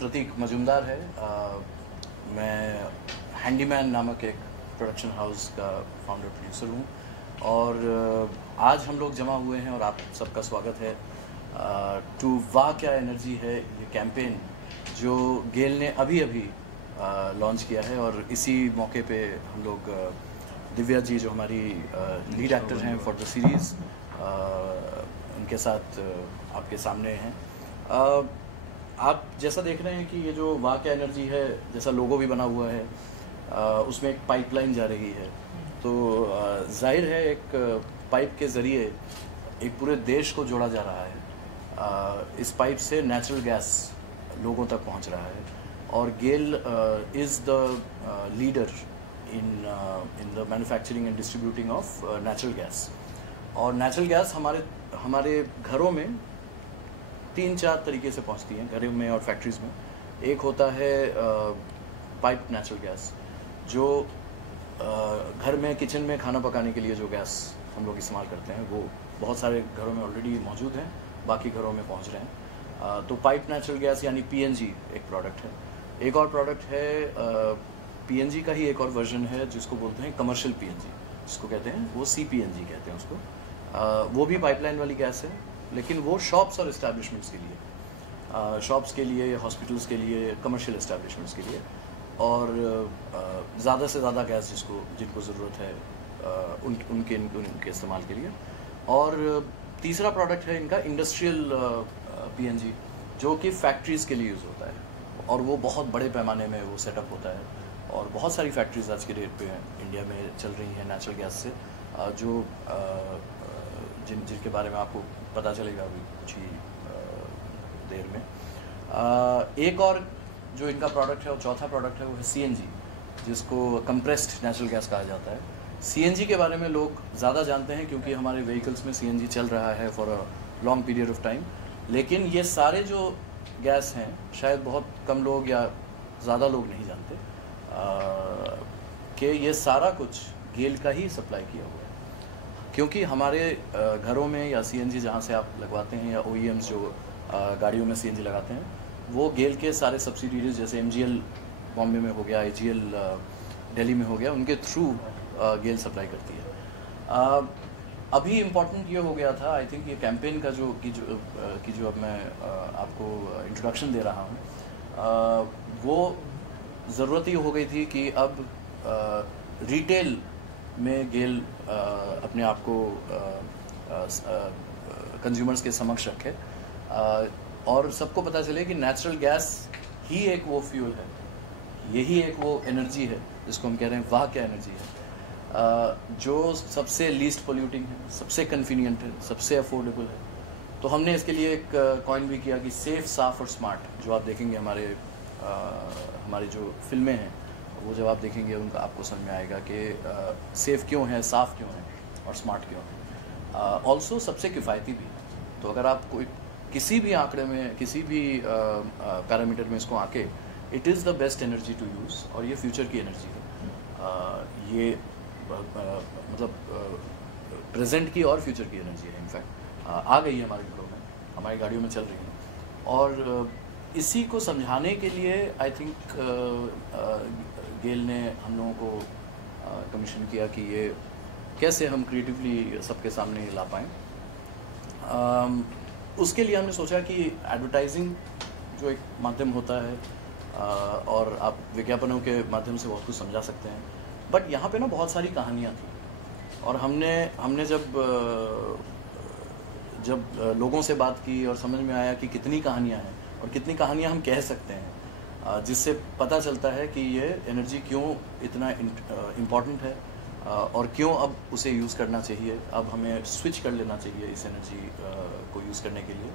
प्रतीक मजुमदार है। मैं हैंडीमैन नामक एक प्रोडक्शन हाउस का फाउंडर प्रोड्यूसर हूँ और आज हम लोग जमा हुए हैं और आप सबका स्वागत है टू वाह क्या एनर्जी है ये कैंपेन जो गेल ने अभी लॉन्च किया है। और इसी मौके पे हम लोग दिव्या जी जो हमारी लीड एक्टर हैं फॉर द सीरीज़ उनके साथ आपके सामने हैं। आप जैसा देख रहे हैं कि ये जो वाह क्या एनर्जी है जैसा लोगो भी बना हुआ है उसमें एक पाइपलाइन जा रही है। तो जाहिर है एक पाइप के ज़रिए एक पूरे देश को जोड़ा जा रहा है। इस पाइप से नेचुरल गैस लोगों तक पहुंच रहा है और GAIL is the leader in the manufacturing and distributing of natural gas. और नेचुरल गैस हमारे घरों में 3-4 तरीके से पहुंचती हैं, घरों में और फैक्ट्रीज़ में। एक होता है पाइप नेचुरल गैस जो घर में किचन में खाना पकाने के लिए जो गैस हम लोग इस्तेमाल करते हैं वो बहुत सारे घरों में ऑलरेडी मौजूद हैं, बाकी घरों में पहुंच रहे हैं। तो पाइप नेचुरल गैस यानी PNG एक प्रोडक्ट है। एक और प्रोडक्ट है PNG का ही एक और वर्जन है जिसको बोलते हैं कमर्शियल PNG, जिसको कहते हैं वो CPNG कहते हैं उसको। वो भी पाइपलाइन वाली गैस है लेकिन वो शॉप्स और इस्टेब्लिशमेंट्स के लिए, शॉप्स के लिए, हॉस्पिटल्स के लिए, कमर्शियल इस्टेब्लिशमेंट्स के लिए और ज़्यादा से ज़्यादा गैस जिनको ज़रूरत है उनके इस्तेमाल के लिए। और तीसरा प्रोडक्ट है इनका इंडस्ट्रियल PNG जो कि फैक्ट्रीज़ के लिए यूज़ होता है और वो बहुत बड़े पैमाने में वो सेटअप होता है। और बहुत सारी फैक्ट्रीज़ आज के डेट पे इंडिया में चल रही हैं नेचुरल गैस से, जो जिनके बारे में आपको पता चलेगा अभी कुछ ही देर में। एक और जो इनका प्रोडक्ट है और चौथा प्रोडक्ट है वो है CNG, जिसको कंप्रेस्ड नेचुरल गैस कहा जाता है। CNG के बारे में लोग ज़्यादा जानते हैं क्योंकि हमारे व्हीकल्स में CNG चल रहा है for a long period of time. लेकिन ये सारे जो गैस हैं शायद बहुत कम लोग या ज़्यादा लोग नहीं जानते कि ये सारा कुछ गेल का ही सप्लाई किया हुआ है। क्योंकि हमारे घरों में या CNG जहाँ से आप लगवाते हैं या OEMs जो गाड़ियों में CNG लगाते हैं वो गेल के सारे सब्सिडीज जैसे MGL बॉम्बे में हो गया, IGL दिल्ली में हो गया, उनके थ्रू गेल सप्लाई करती है। अभी इम्पॉर्टेंट ये हो गया था, आई थिंक ये कैंपेन का जो अब मैं आपको इंट्रोडक्शन दे रहा हूँ वो ज़रूरत ये हो गई थी कि अब रिटेल में गेल अपने आप को कंज्यूमर्स के समक्ष रखे और सबको पता चले कि नेचुरल गैस ही एक वो फ्यूल है, यही एक वो एनर्जी है जिसको हम कह रहे हैं वाह क्या एनर्जी है, जो सबसे लीस्ट पोल्यूटिंग है, सबसे कन्वीनियंट है, सबसे अफोर्डेबल है। तो हमने इसके लिए एक कॉइन भी किया कि सेफ, साफ और स्मार्ट। जो आप देखेंगे हमारी जो फिल्में हैं वो जब आप देखेंगे उनका आपको समझ में आएगा कि सेफ़ क्यों है, साफ़ क्यों है और स्मार्ट क्यों है। ऑल्सो सबसे किफ़ायती भी है। तो अगर आप कोई किसी भी आंकड़े में, किसी भी पैरामीटर में इसको आके, it is the best energy to use और ये फ्यूचर की एनर्जी है। ये मतलब प्रेजेंट की और फ्यूचर की एनर्जी है। इनफैक्ट आ गई है हमारे घरों में, हमारी गाड़ियों में चल रही है। और इसी को समझाने के लिए आई थिंक गेल ने हम लोगों को कमीशन किया कि ये कैसे हम क्रिएटिवली सबके सामने ला पाएँ। उसके लिए हमने सोचा कि एडवर्टाइजिंग जो एक माध्यम होता है और आप विज्ञापनों के माध्यम से बहुत कुछ समझा सकते हैं, बट यहाँ पे ना बहुत सारी कहानियाँ थी और हमने जब लोगों से बात की और समझ में आया कि कितनी कहानियाँ हैं और कितनी कहानियाँ हम कह सकते हैं, जिससे पता चलता है कि ये एनर्जी क्यों इतना इम्पॉर्टेंट है और क्यों अब उसे यूज़ करना चाहिए, अब हमें स्विच कर लेना चाहिए इस एनर्जी को यूज़ करने के लिए।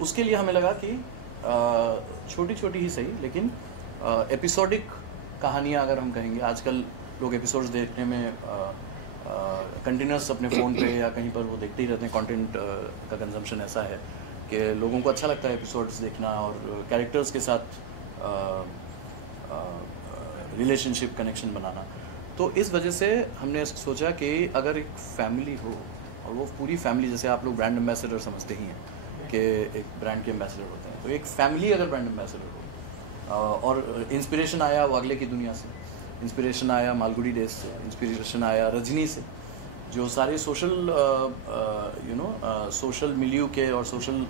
उसके लिए हमें लगा कि छोटी छोटी ही सही लेकिन एपिसोडिक कहानियाँ अगर हम कहेंगे, आजकल लोग एपिसोड्स देखने में कंटिन्यूस अपने फ़ोन पे या कहीं पर वो देखते ही रहते हैं। कंटेंट का कंजम्पशन ऐसा है कि लोगों को अच्छा लगता है एपिसोड्स देखना और कैरेक्टर्स के साथ रिलेशनशिप कनेक्शन बनाना। तो इस वजह से हमने सोचा कि अगर एक फैमिली हो और वो पूरी फैमिली, जैसे आप लोग ब्रांड एम्बेसडर समझते ही हैं कि एक ब्रांड के एम्बेसडर होते हैं, तो एक फैमिली अगर ब्रांड एम्बेसडर हो और इंस्पिरेशन आया वो अगले की दुनिया से, इंस्पिरेशन आया मालगुडी डेज से, इंस्पिरेशन आया रजनी से, जो सारे सोशल सोशल मिलियू के और सोशल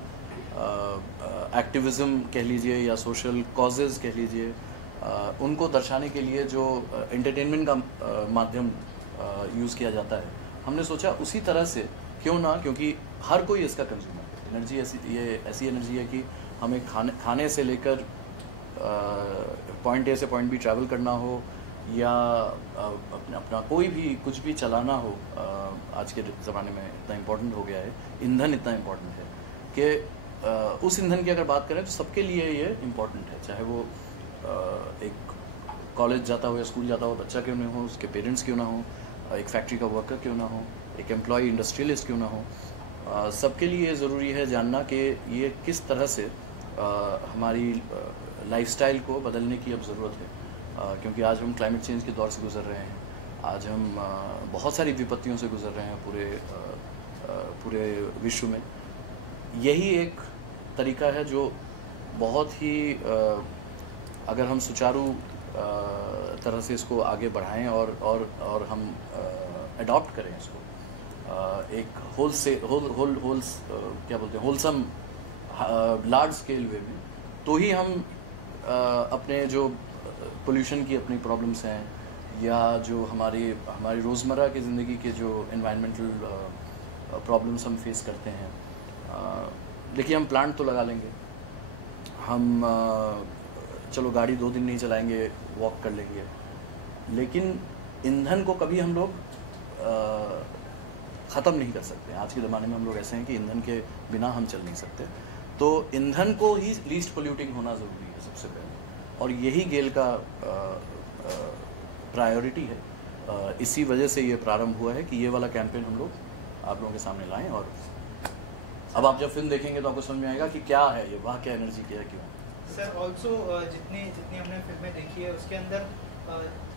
एक्टिविज़म कह लीजिए या सोशल कॉजेज़ कह लीजिए, उनको दर्शाने के लिए जो एंटरटेनमेंट का माध्यम यूज़ किया जाता है, हमने सोचा उसी तरह से क्यों ना, क्योंकि हर कोई इसका कंज्यूमर है। एनर्जी ऐसी एनर्जी है कि हमें खाने से लेकर पॉइंट ए से पॉइंट बी ट्रैवल करना हो या अपना कोई भी कुछ भी चलाना हो, आज के ज़माने में इतना इम्पोर्टेंट हो गया है, ईंधन इतना इम्पोर्टेंट है कि उस ईंधन की अगर बात करें तो सबके लिए ये इम्पोर्टेंट है, चाहे वो एक कॉलेज जाता हो या स्कूल जाता हो बच्चा क्यों ना हो, उसके पेरेंट्स क्यों ना हो, एक फैक्ट्री का वर्कर क्यों ना हो, एक एम्प्लॉय इंडस्ट्रियलिस्ट क्यों ना हो, सबके लिए ये ज़रूरी है जानना कि ये किस तरह से हमारी लाइफस्टाइल को बदलने की अब ज़रूरत है, क्योंकि आज हम क्लाइमेट चेंज के दौर से गुज़र रहे हैं, आज हम बहुत सारी विपत्तियों से गुज़र रहे हैं पूरे विश्व में। यही एक तरीका है जो बहुत ही अगर हम सुचारू तरह से इसको आगे बढ़ाएं और हम अडॉप्ट करें इसको एक क्या बोलते हैं होलसम लार्ज स्केल वे में, तो ही हम अपने जो पोल्यूशन की अपनी प्रॉब्लम्स हैं या जो हमारी रोज़मर्रा की ज़िंदगी के जो एनवायरमेंटल प्रॉब्लम्स हम फेस करते हैं, देखिए हम प्लांट तो लगा लेंगे, हम चलो गाड़ी 2 दिन नहीं चलाएंगे, वॉक कर लेंगे, लेकिन ईंधन को कभी हम लोग ख़त्म नहीं कर सकते। आज के ज़माने में हम लोग ऐसे हैं कि ईंधन के बिना हम चल नहीं सकते, तो ईंधन को ही लीस्ट पोल्यूटिंग होना ज़रूरी है सबसे पहले, और यही गेल का प्रायोरिटी है। इसी वजह से ये प्रारंभ हुआ है कि ये वाला कैंपेन हम लोग आप लोगों के सामने लाएं, और अब आप जब फिल्म देखेंगे तो आपको समझ में आएगा कि क्या है ये, वाह क्या एनर्जी क्या है, क्यों। सर ऑल्सो जितनी हमने फिल्में देखी है उसके अंदर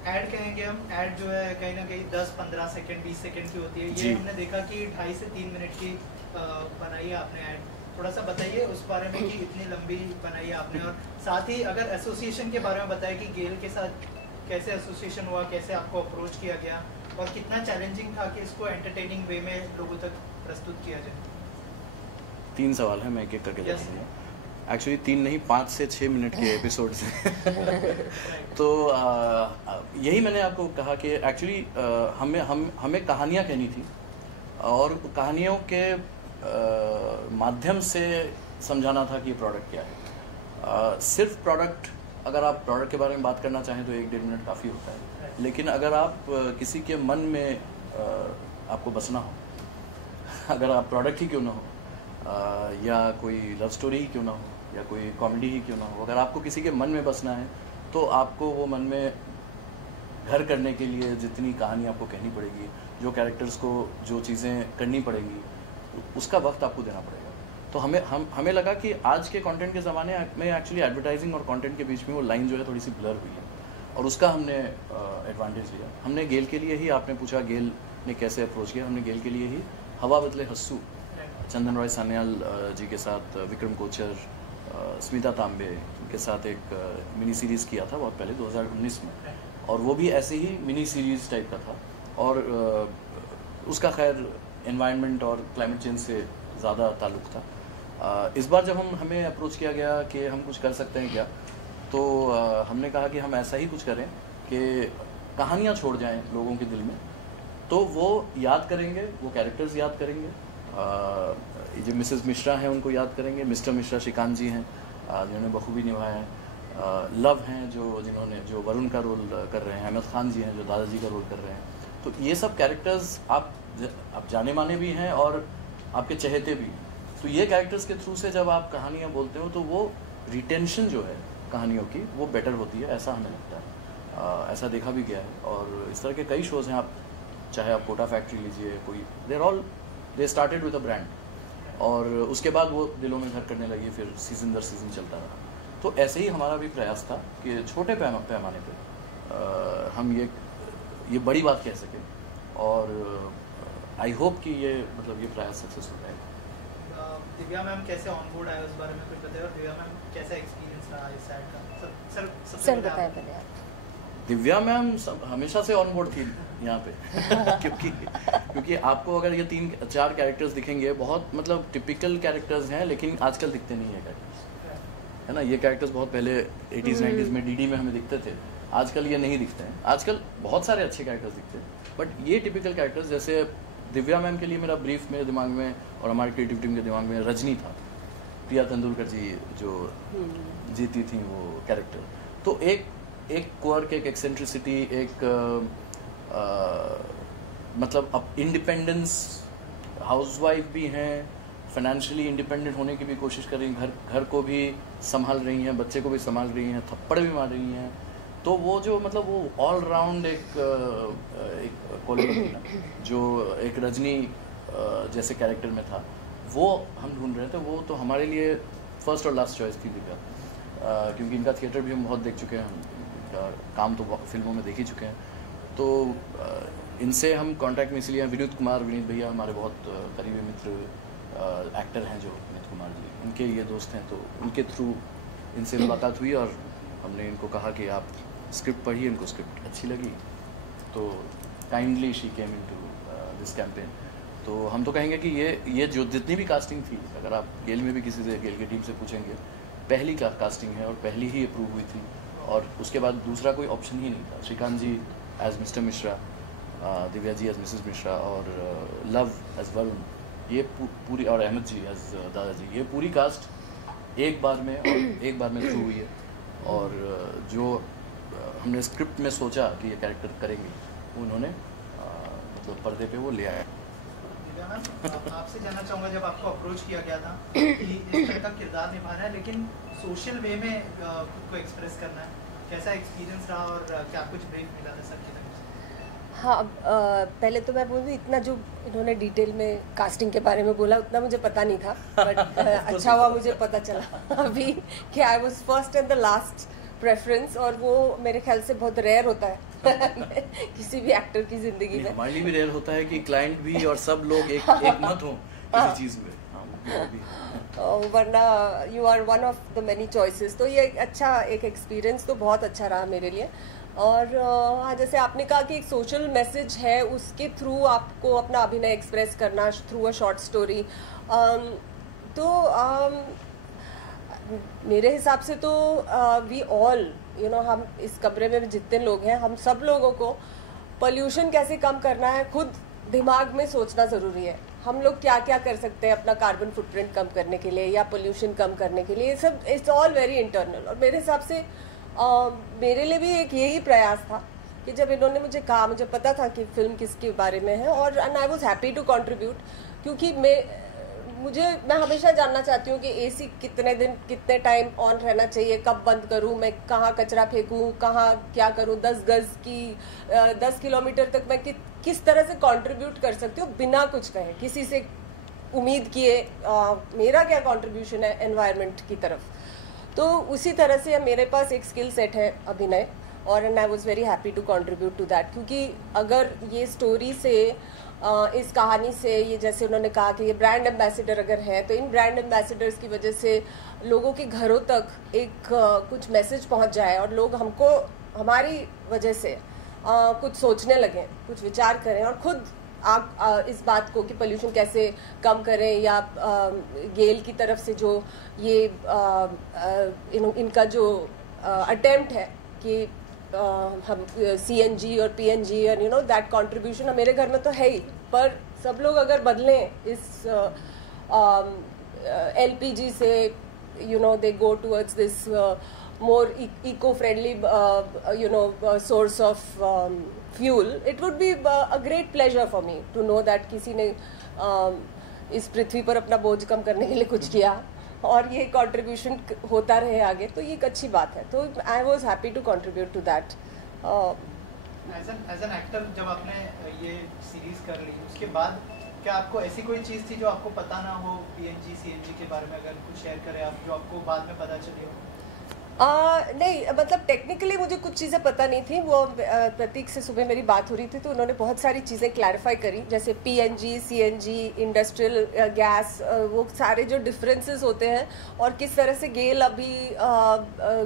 ऐड कहेंगे हम, ऐड जो है कहीं ना कहीं 10-15 सेकंड 20 सेकंड की होती है, ये हमने देखा कि 2.5 से 3 मिनट की बनाई है आपने ऐड, थोड़ा सा बताइए उस बारे में कि इतनी लंबी बनाई है आपने, और साथ ही अगर एसोसिएशन के बारे में बताइए कि गेल के साथ कैसे एसोसिएशन हुआ, कैसे आपको अप्रोच किया गया और कितना चैलेंजिंग था कि इसको एंटरटेनिंग वे में लोगों तक प्रस्तुत किया जाए। 3 सवाल है, मैं एक एक करके जवाब एक्चुअली 3 नहीं 5 से 6 मिनट के एपिसोड से तो यही मैंने आपको कहा कि एक्चुअली हमें कहानियाँ कहनी थी और कहानियों के माध्यम से समझाना था कि ये प्रोडक्ट क्या है। सिर्फ प्रोडक्ट, अगर आप प्रोडक्ट के बारे में बात करना चाहें तो 1-1.5 मिनट काफ़ी होता है, लेकिन अगर आप किसी के मन में आपको बसना हो, अगर आप प्रोडक्ट ही क्यों ना हो या कोई लव स्टोरी ही क्यों ना हो या कोई कॉमेडी ही क्यों ना हो, अगर आपको किसी के मन में बसना है तो आपको वो मन में घर करने के लिए जितनी कहानी आपको कहनी पड़ेगी, जो कैरेक्टर्स को जो चीज़ें करनी पड़ेंगी, उसका वक्त आपको देना पड़ेगा। तो हमें लगा कि आज के कंटेंट के ज़माने में एक्चुअली एडवर्टाइजिंग और कंटेंट के बीच में वो लाइन जो है थोड़ी सी ब्लर हुई है, और उसका हमने एडवांटेज लिया। हमने गेल के लिए ही, आपने पूछा गेल ने कैसे अप्रोच किया, हमने गेल के लिए ही हवा बदले हस्सू, चंदन रॉय सान्याल जी के साथ, विक्रम कोचर, स्मिता तांबे के साथ एक मिनी सीरीज़ किया था बहुत पहले 2019 में, और वो भी ऐसे ही मिनी सीरीज़ टाइप का था, और उसका खैर एनवायरनमेंट और क्लाइमेट चेंज से ज़्यादा ताल्लुक़ था। इस बार जब हमें अप्रोच किया गया कि हम कुछ कर सकते हैं क्या, तो हमने कहा कि हम ऐसा ही कुछ करें कि कहानियाँ छोड़ जाएं लोगों के दिल में, तो वो याद करेंगे, वो कैरेक्टर्स याद करेंगे, जो मिसेस मिश्रा हैं उनको याद करेंगे, मिस्टर मिश्रा श्रीकांत जी हैं जिन्होंने बखूबी निभाया है, लव हैं जो वरुण का रोल कर रहे हैं, अहमद खान जी हैं जो दादाजी का रोल कर रहे हैं। तो ये सब कैरेक्टर्स आप जाने माने भी हैं और आपके चहेते भी हैं। तो ये कैरेक्टर्स के थ्रू से जब आप कहानियाँ बोलते हो तो वो रिटेंशन जो है कहानियों की वो बेटर होती है, ऐसा हमें लगता है। ऐसा देखा भी गया है, और इस तरह के कई शोज़ हैं, आप चाहे आप कोटा फैक्ट्री लीजिए, कोई they started with a brand, और उसके बाद वो दिलों में घर करने लगी, फिर सीज़न दर सीज़न चलता रहा। तो ऐसे ही हमारा भी प्रयास था कि छोटे पैमाने पे हम ये बड़ी बात कह सकें, और आई होप कि ये प्रयास सक्सेसफुल है। दिव्या मैम कैसे ऑन बोर्ड आए उस बारे में कुछ बताइए, और दिव्या मैम कैसा एक्सपीरियंस एक्सपीरियंस रहा इस एड का? सर सबसे सर बताएं पहले आप। दिव्या मैम हमेशा से ऑन बोर्ड थी यहाँ पे क्योंकि आपको अगर ये 3-4 कैरेक्टर्स दिखेंगे, बहुत मतलब टिपिकल कैरेक्टर्स हैं, लेकिन आजकल दिखते नहीं है कैरेक्टर्स, है ना। ये कैरेक्टर्स बहुत पहले 80s 90s में डीडी में हमें दिखते थे, आजकल ये नहीं दिखते हैं। आजकल बहुत सारे अच्छे कैरेक्टर्स दिखते हैं, बट ये टिपिकल कैरेक्टर्स, जैसे दिव्या मैम के लिए मेरा ब्रीफ मेरे दिमाग में और हमारे क्रिएटिव टीम के दिमाग में रजनी था, प्रिया तेंदुलकर जी जो जीती थी वो कैरेक्टर। तो एक क्वर्क, एक एक्सेंट्रिसिटी, एक मतलब अब इंडिपेंडेंस, हाउसवाइफ भी हैं, फाइनेंशियली इंडिपेंडेंट होने की भी कोशिश कर रही हैं, घर को भी संभाल रही हैं, बच्चे को भी संभाल रही हैं, थप्पड़ भी मार रही हैं। तो वो जो मतलब वो ऑल राउंड एक क्वालिटी जो एक रजनी जैसे कैरेक्टर में था, वो हम ढूंढ रहे थे। वो तो हमारे लिए फर्स्ट और लास्ट चॉइस थी दिव्या, क्योंकि इनका थिएटर भी हम बहुत देख चुके हैं, इनका काम तो फिल्मों में देख ही चुके हैं। तो इनसे हम कांटेक्ट में इसलिए हैं। विनीत भैया हमारे बहुत करीबी मित्र एक्टर हैं, जो विनीत कुमार जी, इनके ये दोस्त हैं, तो उनके थ्रू इनसे मुलाकात हुई और हमने इनको कहा कि आप स्क्रिप्ट पढ़िए। इनको स्क्रिप्ट अच्छी लगी, तो kindly she came into this campaign. तो हम तो कहेंगे कि ये जो जितनी भी कास्टिंग थी, अगर आप गेल में भी किसी से, गेल की टीम से पूछेंगे, पहली कास्टिंग है और पहली ही अप्रूव हुई थी, और उसके बाद दूसरा कोई ऑप्शन ही नहीं था। श्रीकांत जी as mister Mishra, Divya ji as Mrs Mishra, और लव एज वरुण, ये पूरी, और अहमद जी एज दादाजी, ये पूरी कास्ट एक बार में थ्रू हुई है। और जो हमने स्क्रिप्ट में सोचा कि ये कैरेक्टर करेंगे, वो उन्होंने मतलब पर्दे पे वो ले आया। आपसे जानना चाहूँगा, जब आपको अप्रोच किया गया था कि इस तरह का किरदार निभाना है लेकिन सोशल वे में खुद को एक्सप्रेस करना है, कैसा एक्सपीरियंस रहा और क्या कुछ ब्रीफ मिला था सर की तरफ से? हाँ, पहले तो मैं बोलूँ, इतना जो इन्होंने डिटेल में कास्टिंग के बारे में बोला उतना मुझे पता नहीं था, बट अच्छा हुआ मुझे पता चला अभी कि I was first and the last preference, और वो मेरे ख्याल से बहुत रेयर होता है किसी भी एक्टर की जिंदगी में। हमारे लिए भी रेयर होता है कि क्लाइंट भी और सब लोग एक मत हो किसी चीज़ में, वरना you are one of the many choices. तो ये अच्छा एक एक्सपीरियंस तो बहुत अच्छा रहा मेरे लिए। और हाँ, जैसे आपने कहा कि एक सोशल मैसेज है, उसके थ्रू आपको अपना अभिनय एक्सप्रेस करना थ्रू अ शॉर्ट स्टोरी, तो मेरे हिसाब से तो वी ऑल हम इस कमरे में जितने लोग हैं, हम सब लोगों को पोल्यूशन कैसे कम करना है खुद दिमाग में सोचना ज़रूरी है। हम लोग क्या क्या कर सकते हैं अपना कार्बन फुटप्रिंट कम करने के लिए या पोल्यूशन कम करने के लिए, सब इट्स ऑल वेरी इंटरनल। और मेरे हिसाब से मेरे लिए भी एक यही प्रयास था कि जब इन्होंने मुझे कहा, मुझे पता था कि फिल्म किसके बारे में है, और and I was happy to contribute, क्योंकि मैं हमेशा जानना चाहती हूँ कि एसी कितने दिन कितने टाइम ऑन रहना चाहिए, कब बंद करूँ, मैं कहाँ कचरा फेंकूँ, कहाँ क्या करूँ, 10 किलोमीटर तक मैं किस तरह से कंट्रीब्यूट कर सकती हूँ बिना कुछ कहे, किसी से उम्मीद किए मेरा क्या कंट्रीब्यूशन है एनवायरनमेंट की तरफ। तो उसी तरह से मेरे पास एक स्किल सेट है अभिनय, और and I was very happy to contribute to that, क्योंकि अगर ये स्टोरी से इस कहानी से, ये जैसे उन्होंने कहा कि ये ब्रांड एम्बेसडर अगर है, तो इन ब्रांड एम्बेसडर्स की वजह से लोगों के घरों तक एक कुछ मैसेज पहुंच जाए और लोग हमको हमारी वजह से कुछ सोचने लगें, कुछ विचार करें और खुद आप इस बात को कि पोल्यूशन कैसे कम करें, या गेल की तरफ से जो ये इनका जो अटेम्प्ट है कि हम CNG और PNG और दैट कंट्रीब्यूशन मेरे घर में तो है ही, पर सब लोग अगर बदलें इस LPG से they go towards this more eco-friendly source of fuel, it would be a great pleasure for me to know that किसी ने इस पृथ्वी पर अपना बोझ कम करने के लिए कुछ किया और ये कंट्रीब्यूशन होता रहे आगे, तो ये एक अच्छी बात है। तो I was happy to contribute to that. As an actor जब आपने ये सीरीज कर ली, उसके बाद क्या आपको ऐसी कोई चीज़ थी जो आपको पता ना हो PNG CNG के बारे में, अगर कुछ शेयर करें आप, जो आपको बाद में पता चली हो? नहीं, मतलब टेक्निकली मुझे कुछ चीज़ें पता नहीं थी। वो प्रतीक से सुबह मेरी बात हो रही थी तो उन्होंने बहुत सारी चीज़ें क्लैरिफाई करी, जैसे PNG, CNG, इंडस्ट्रियल गैस, वो सारे जो डिफरेंसेस होते हैं और किस तरह से गेल अभी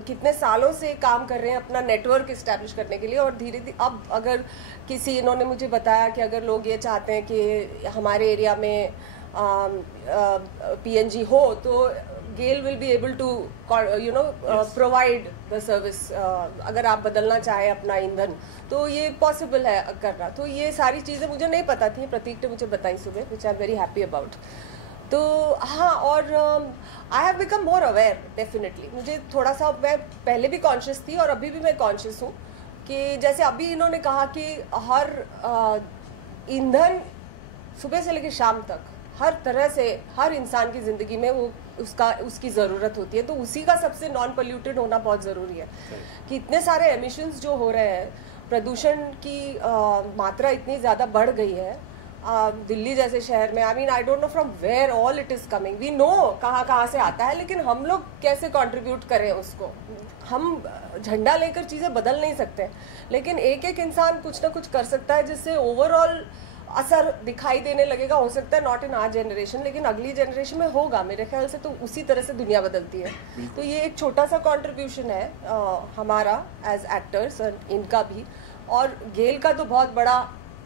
कितने सालों से काम कर रहे हैं अपना नेटवर्क इस्टेब्लिश करने के लिए। और धीरे धीरे अब अगर इन्होंने मुझे बताया कि अगर लोग ये चाहते हैं कि हमारे एरिया में PNG हो तो GAIL will be able to provide the service. अगर आप बदलना चाहें अपना ईंधन तो ये पॉसिबल है करना। तो ये सारी चीज़ें मुझे नहीं पता थी, प्रतीक ने मुझे बताई सुबह, which I am very happy about. तो हाँ, और I have become more aware definitely. मुझे थोड़ा सा, मैं पहले भी कॉन्शियस थी और अभी भी मैं कॉन्शियस हूँ कि जैसे अभी इन्होंने कहा कि हर ईंधन सुबह से लेकर शाम तक हर तरह से हर इंसान की ज़िंदगी में वो उसकी ज़रूरत होती है, तो उसी का सबसे नॉन पोल्यूटेड होना बहुत ज़रूरी है। कि इतने सारे एमिशंस जो हो रहे हैं, प्रदूषण की मात्रा इतनी ज़्यादा बढ़ गई है दिल्ली जैसे शहर में। I mean I don't know from where all it is coming, we know कहाँ से आता है, लेकिन हम लोग कैसे कंट्रीब्यूट करें उसको। हम झंडा लेकर चीज़ें बदल नहीं सकते, लेकिन एक एक इंसान कुछ ना कुछ कर सकता है जिससे ओवरऑल असर दिखाई देने लगेगा। हो सकता है नॉट इन आवर जनरेशन, लेकिन अगली जनरेशन में होगा मेरे ख्याल से। तो उसी तरह से दुनिया बदलती है। तो ये एक छोटा सा कंट्रीब्यूशन है हमारा एज एक्टर्स, इनका भी। और गेल का तो बहुत बड़ा,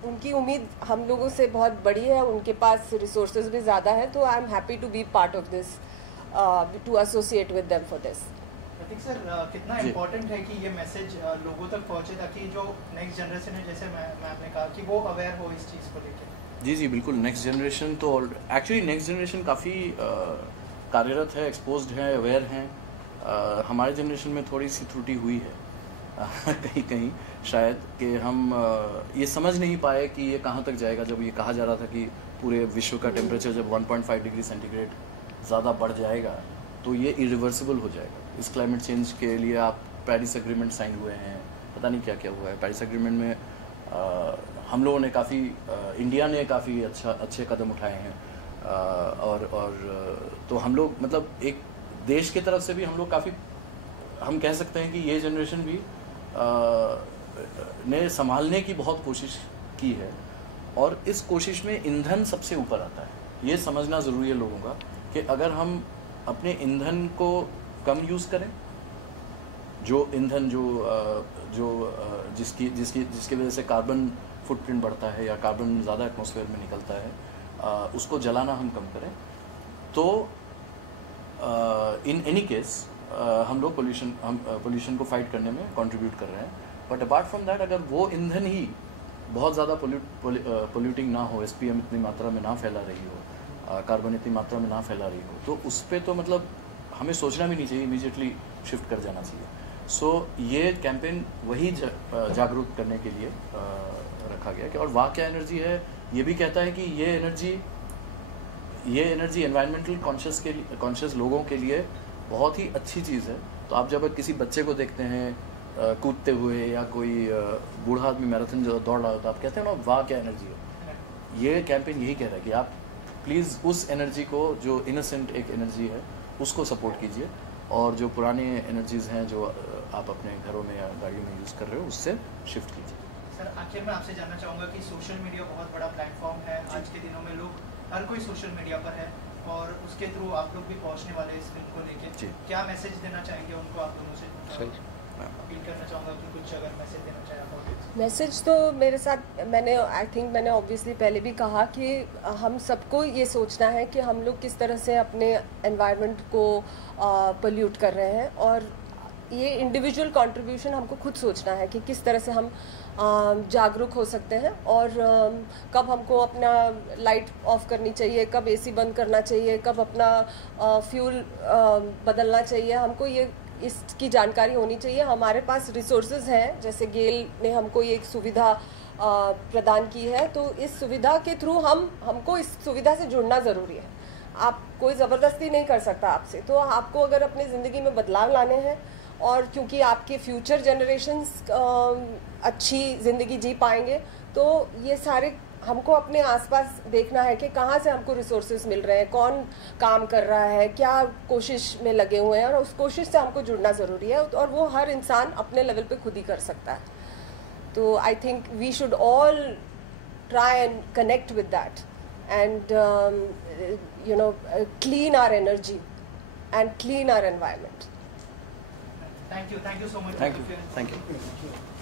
उनकी उम्मीद हम लोगों से बहुत बड़ी है, उनके पास रिसोर्सेज भी ज़्यादा है। तो I am happy to be part of this, to associate with them for this. Prateek sir, कितना इम्पोर्टेंट है कि ये मैसेज लोगों तक पहुंचे, ताकि जो नेक्स्ट जनरेशन है, जैसे मैं आपने कहा, कि वो अवेयर हो इस चीज़ को लेकर। जी बिल्कुल। नेक्स्ट जनरेशन तो एक्चुअली नेक्स्ट जनरेशन काफ़ी कार्यरत है, एक्सपोज्ड है, अवेयर हैं। हमारे जनरेशन में थोड़ी सी त्रुटि हुई है कहीं शायद, कि हम ये समझ नहीं पाए कि ये कहाँ तक जाएगा। जब ये कहा जा रहा था कि पूरे विश्व का टेम्परेचर जब 1.5 डिग्री सेंटीग्रेड ज़्यादा बढ़ जाएगा तो ये इरिवर्सिबल हो जाएगा। इस क्लाइमेट चेंज के लिए आप पेरिस एग्रीमेंट साइन हुए हैं, पता नहीं क्या क्या हुआ है पेरिस एग्रीमेंट में। हम लोगों ने काफ़ी, इंडिया ने काफ़ी अच्छे कदम उठाए हैं। और तो हम लोग, मतलब एक देश की तरफ से भी हम लोग काफ़ी, हम कह सकते हैं कि ये जनरेशन भी ने संभालने की बहुत कोशिश की है। और इस कोशिश में ईंधन सबसे ऊपर आता है। ये समझना ज़रूरी है लोगों का कि अगर हम अपने ईंधन को कम यूज़ करें, जो ईंधन जिसकी वजह से कार्बन फुटप्रिंट बढ़ता है या कार्बन ज़्यादा एटमॉस्फेयर में निकलता है, उसको जलाना हम कम करें, तो इन एनी केस हम लोग पोल्यूशन को फाइट करने में कंट्रीब्यूट कर रहे हैं। बट अपार्ट फ्रॉम दैट, अगर वो ईंधन ही बहुत ज़्यादा पोल्यूटिंग ना हो, SPM इतनी मात्रा में ना फैला रही हो, कार्बन इतनी मात्रा में ना फैला रही हो, तो उस पर तो मतलब हमें सोचना भी नहीं चाहिए, इमीडिएटली शिफ्ट कर जाना चाहिए। सो ये कैंपेन वही जागरूक करने के लिए रखा गया कि, और वाह क्या एनर्जी है, ये भी कहता है कि ये एनर्जी एनवायरमेंटल कॉन्शियस लोगों के लिए बहुत ही अच्छी चीज़ है। तो आप जब किसी बच्चे को देखते हैं कूदते हुए, या कोई बूढ़ा आदमी मैराथन जो दौड़ रहा होता है, आप कहते हैं ना वाह क्या एनर्जी है। ये कैंपेन यही कह रहा है कि आप प्लीज़ उस एनर्जी को, जो इनोसेंट एक एनर्जी है, उसको सपोर्ट कीजिए, और जो पुराने एनर्जीज़ हैं जो आप अपने घरों में या गाड़ियों में यूज़ कर रहे हो, उससे शिफ्ट कीजिए। सर, आखिर में आपसे जानना चाहूँगा कि सोशल मीडिया बहुत बड़ा प्लेटफॉर्म है। आज के दिनों में लोग, हर कोई सोशल मीडिया पर है, और उसके थ्रू आप लोग भी पहुँचने वाले इस फिल्म को लेकर। क्या मैसेज देना चाहेंगे उनको, आप लोगों से अपील करना चाहूँगा कि कुछ अगर मैसेज देना चाहें आप? मैसेज तो मेरे साथ, मैंने ऑब्वियसली पहले भी कहा कि हम सबको ये सोचना है कि हम लोग किस तरह से अपने एनवायरनमेंट को पोल्यूट कर रहे हैं, और ये इंडिविजुअल कंट्रीब्यूशन हमको खुद सोचना है कि किस तरह से हम जागरूक हो सकते हैं, और कब हमको अपना लाइट ऑफ करनी चाहिए, कब AC बंद करना चाहिए, कब अपना फ्यूल बदलना चाहिए। हमको ये इसकी जानकारी होनी चाहिए। हमारे पास रिसोर्सेज हैं, जैसे गेल ने हमको ये एक सुविधा प्रदान की है, तो इस सुविधा के थ्रू हमको इस सुविधा से जुड़ना ज़रूरी है। आप कोई ज़बरदस्ती नहीं कर सकता आपसे। तो आपको अगर अपनी ज़िंदगी में बदलाव लाने हैं, और क्योंकि आपके फ्यूचर जनरेशन्स अच्छी ज़िंदगी जी पाएंगे, तो ये सारे हमको अपने आसपास देखना है कि कहाँ से हमको रिसोर्सेज मिल रहे हैं, कौन काम कर रहा है, क्या कोशिश में लगे हुए हैं, और उस कोशिश से हमको जुड़ना ज़रूरी है, और वो हर इंसान अपने लेवल पे खुद ही कर सकता है. तो I think we should all try and connect with that and clean our energy and clean our environment. Thank you so much. Thank you.